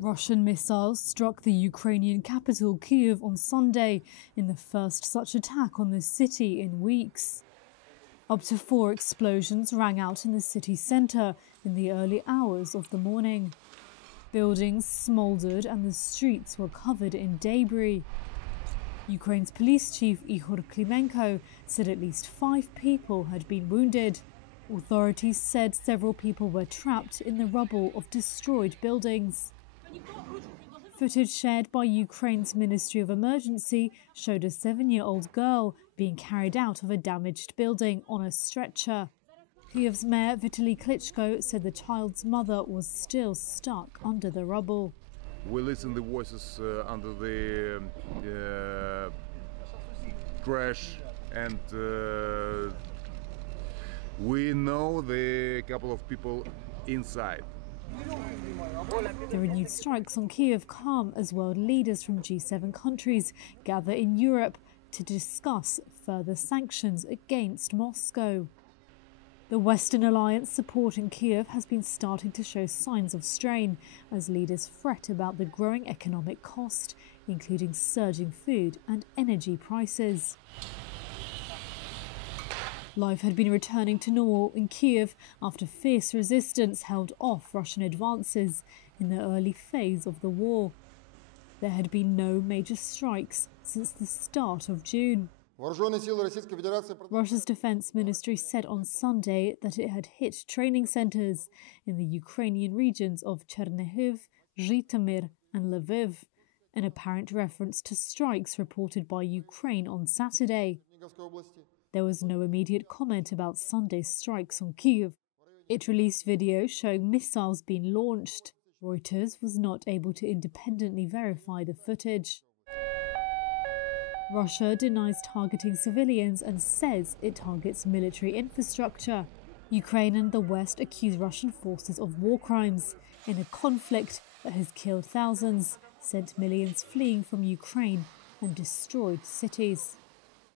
Russian missiles struck the Ukrainian capital Kyiv on Sunday in the first such attack on the city in weeks. Up to 4 explosions rang out in the city centre in the early hours of the morning. Buildings smouldered and the streets were covered in debris. Ukraine's police chief Ihor Klimenko said at least 5 people had been wounded. Authorities said several people were trapped in the rubble of destroyed buildings. Footage shared by Ukraine's Ministry of Emergency showed a 7-year-old girl being carried out of a damaged building on a stretcher. Kyiv's mayor Vitaly Klitschko said the child's mother was still stuck under the rubble. We listen the voices under the crash, and we know the couple of people inside. The renewed strikes on Kyiv come as world leaders from G7 countries gather in Europe to discuss further sanctions against Moscow. The Western alliance supporting Kyiv has been starting to show signs of strain as leaders fret about the growing economic cost, including surging food and energy prices. Life had been returning to normal in Kyiv after fierce resistance held off Russian advances in the early phase of the war. There had been no major strikes since the start of June. Russia's defense ministry said on Sunday that it had hit training centers in the Ukrainian regions of Chernihiv, Zhytomyr and Lviv, an apparent reference to strikes reported by Ukraine on Saturday. There was no immediate comment about Sunday's strikes on Kyiv. It released video showing missiles being launched. Reuters was not able to independently verify the footage. Russia denies targeting civilians and says it targets military infrastructure. Ukraine and the West accuse Russian forces of war crimes in a conflict that has killed thousands, sent millions fleeing from Ukraine, and destroyed cities.